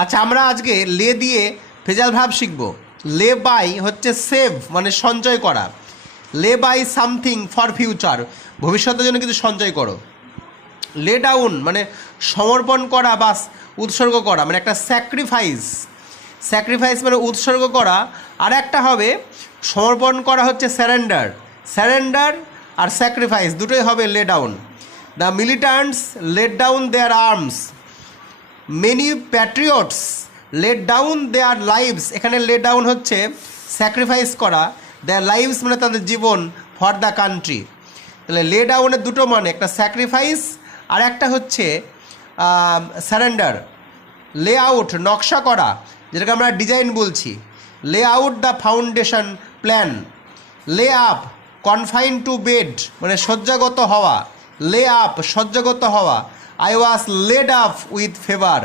আচ্ছা, আমরা আজকে লে দিয়ে ফ্রেজাল ভার্ব শিখব। লে বাই হচ্ছে সেভ, মানে সঞ্চয় করা। লে বাই সামথিং ফর ফিউচার, ভবিষ্যতের জন্য কিছু সঞ্চয় করো। লে ডাউন মানে সমর্পণ করা বা উৎসর্গ করা, মানে একটা স্যাক্রিফাইস। স্যাক্রিফাইস মানে উৎসর্গ করা। আর একটা হবে সমর্পণ করা হচ্ছে স্যারেন্ডার। স্যারেন্ডার আর স্যাক্রিফাইস দুটোই হবে lay down. The militants let down their arms, many patriots let down their lives. এখানে লে ডাউন হচ্ছে স্যাক্রিফাইস করা, দেয়ার লাইভস মানে তাদের জীবন, ফর দ্য কান্ট্রি। তাহলে লে ডাউনের দুটো মানে, একটা স্যাক্রিফাইস আর একটা হচ্ছে স্যারেন্ডার। লে আউট নকশা করা, যেটাকে আমরা ডিজাইন বলছি। Lay out the foundation plan. Lay up confine to bed মানে শয্যাগত হওয়া। লে আপ শয্যাগত হওয়া। I was laid up with favour.